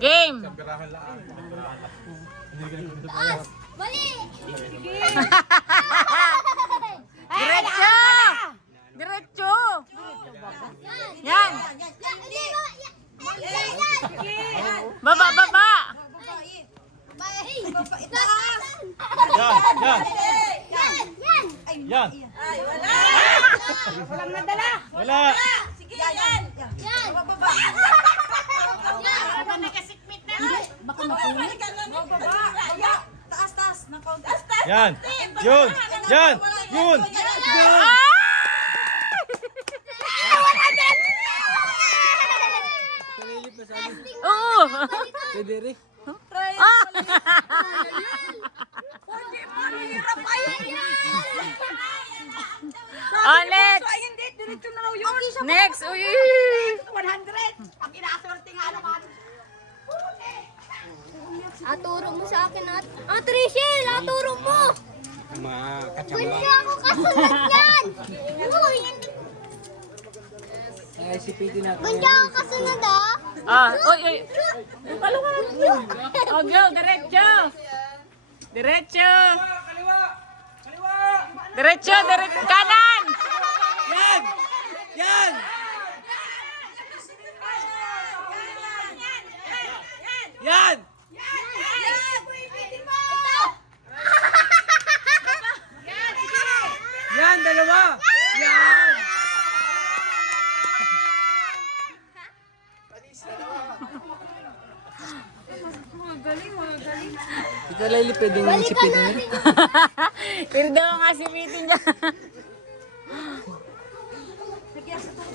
Game. Mali! Diretso! Diretso! Yan! Baba, baba! Yan. Walang nadala! Wala. Sige, yan. Yan! Bababa. Baka nakasikmit na! Baka Balikan na. Bababa. Taas, taas. Taas, taas. Yan. Yun. Yan. Yun. Oo! Pwede rin. Oh, next! Ay, hindi. Diretso na raw yun. Next! Uy! 100. Pag inaswerte nga naman. Aturo mo sa akin at... Trishel! Aturo mo! Hindi ako kasunod yan! Uy! Ay, si Pidi natin. Hindi ako kasunod ah! Uy, uy! Oh, go! Diretso! Diretso! Diretso! Diretso! Kanan! Yan. Yan. Yan. Yan, dalawa. Yan. Ikaw Lily, pwedeng Balikan natin! Pero daw nga si Piti niya.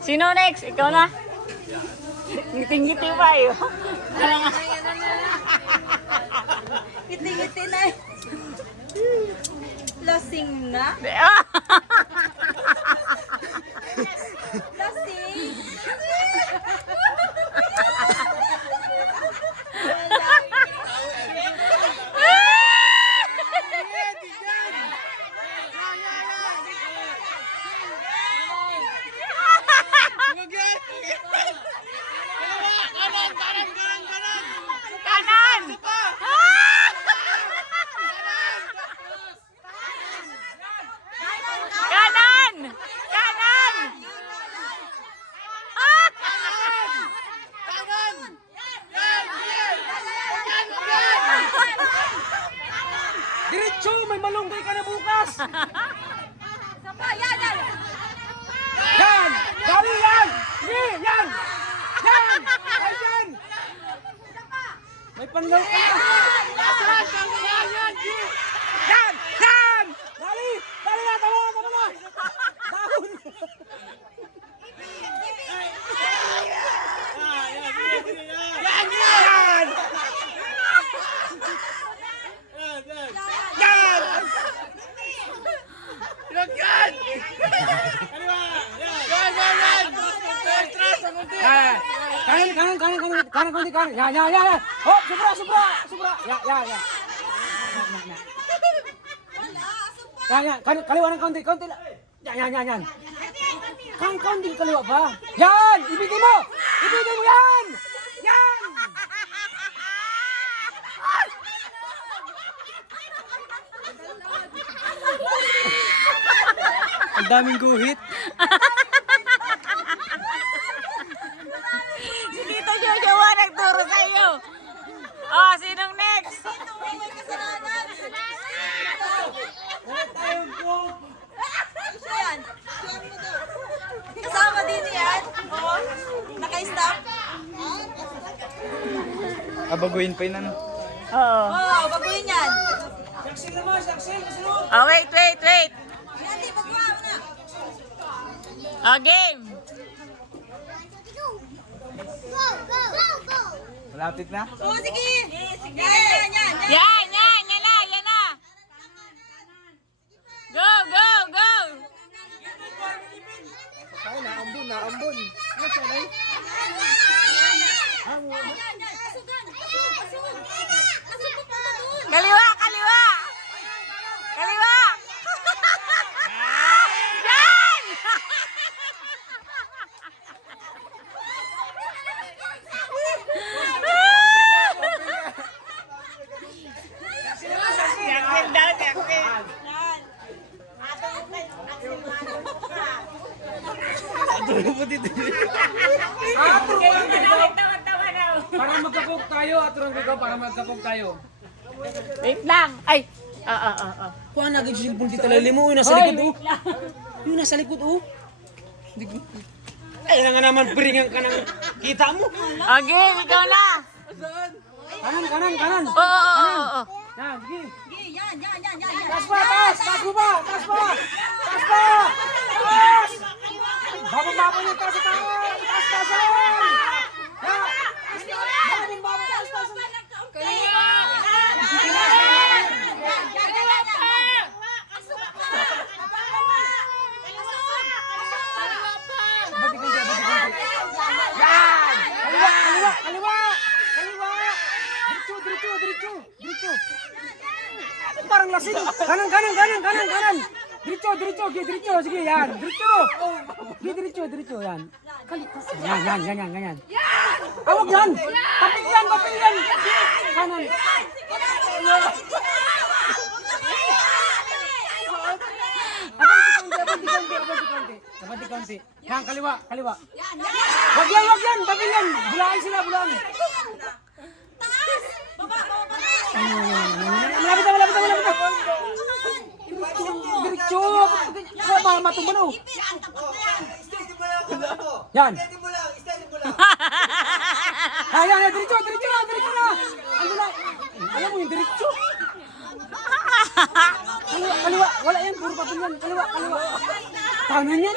Sino next? Ikaw na? Ngiting-ngiti pa yun. Ngiti-ngiti na. Lasing na. Lasing. Kanan! Kanan! Kanan! Diretso, may malunggay ka na bukas. Sapa, yan, yan. Yan! Dali yan! Sige, yan! Yan! Ay, yan! May panlaw ka! Yan! Yan! Yan! Yan! Dali! Dali na! Tama na! Tama na! Dahon! Yan! Yan! Yan! Lagyan! Kanan, konti, kanan. Ya. Oh, sobra. Ya. Ya. Kaliwa ng konti lang. Yan. Konti kaliwa pa. Yan! Ibigay mo yan! Yan! Ang daming guhit. Si Tito Jojowa nagturo sa iyo. Oh, sinong next? Yan. Kasama din yan. Oo. Naka-stop. Abaguhin pa yun ano. Oo. Oo, baguhin yan. Oh, wait. Yan, di, baguha mo na. Oh, game. Go! Malapit na. Oo, sige. Sige. Yan. Yan na. Go! Ay, naambon. Nasa na? Kaliwa! Yan! Para magkakog tayo, Aturong Rico, para magkakog tayo. Wait lang. Ay. Kuha na agad yung cellphone dito lalim mo, yung nasa Hoy, likod, oh. wait lang. Yung nasa likod, oh. Ay, nga naman, piringan ka ng kita mo. Okay, ikaw na. Kanan. Oo. Yan, sige. Yan. Taas pa, taas! Taas mo pa! Taas pa! Taas pa! Taas! Bababa yung taas sa taas! Taas, taas, taas! Yan! Bababa, taas, taas! Kaliwa! Diretso! Parang lasing! Kanan! Diretso! Sige, yan! Diretso! Yan! Ganyan! Awag yan! Tapik yan! Kanan! Abante konti. Yan, kaliwa. Wag yan! Tapik yan! Bulaan sila! Malapit na! Diretso! Matumba na, oh. Yan! Yan! Diretso na! Ano na? Alam mo yung diretso? Kaliwa! Wala yan! Puro papel yan! Kaliwa! Kanan yan!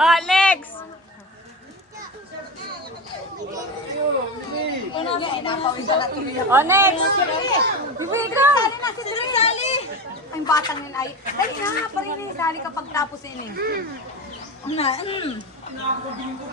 Oh, next. Oh, next. Bibigo. Ang batang yun ay na, parini-sali kapag tapos yun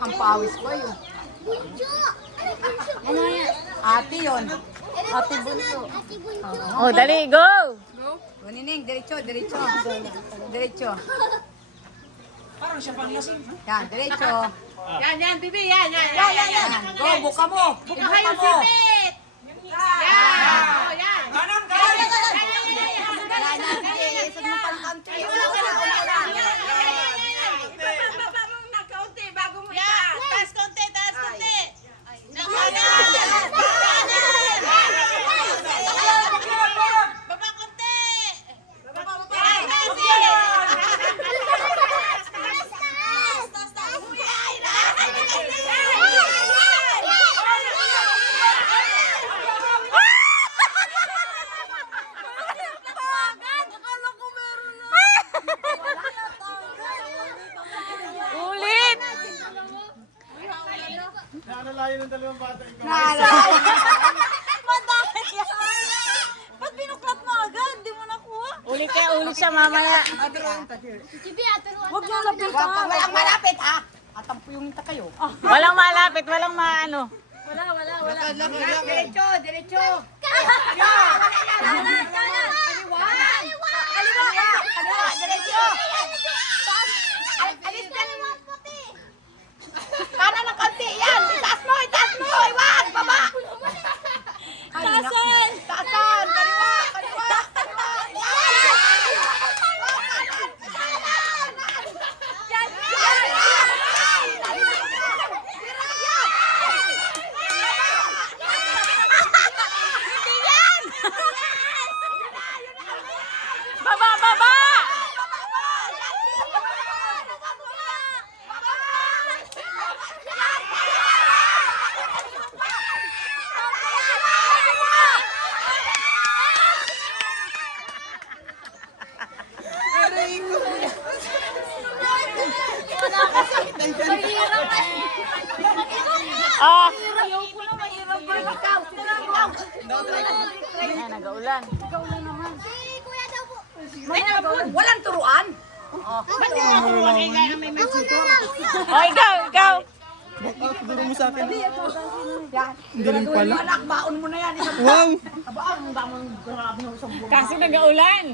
Ang pawis ko yun. Ano yan? Ate yun. Ate bunso. Oh, dali, go. Nining, diretso. Parang siya pang lasing. Yan, diretso. Yan, bibi, yan. Yan. Go, buka mo. Buka kayo, sipit. Yan. Kanan! Isod mo palang country. Taas konti. Baba konti. Ulit. Ba't binuklat mo agad? Di mo nakuha. Ulit siya mamaya. Huwag niyo lapit ha. Walang malapit ha. Atampo yung hinta kayo. Walang malapit, walang maano. Diretso. Kanan ng konti yan. Itaas mo. Iwag. Baba. Taasan. Kaliwa. Baba. Ah. Ayan, nag-aulan. Walang turuan. Oh, ikaw. Hindi rin pala. Anak, baon mo na yan. Wow! Kasi nag-aulan.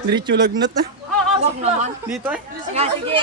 Diretso lagnat ah. Wag naman. Dito eh. Sige.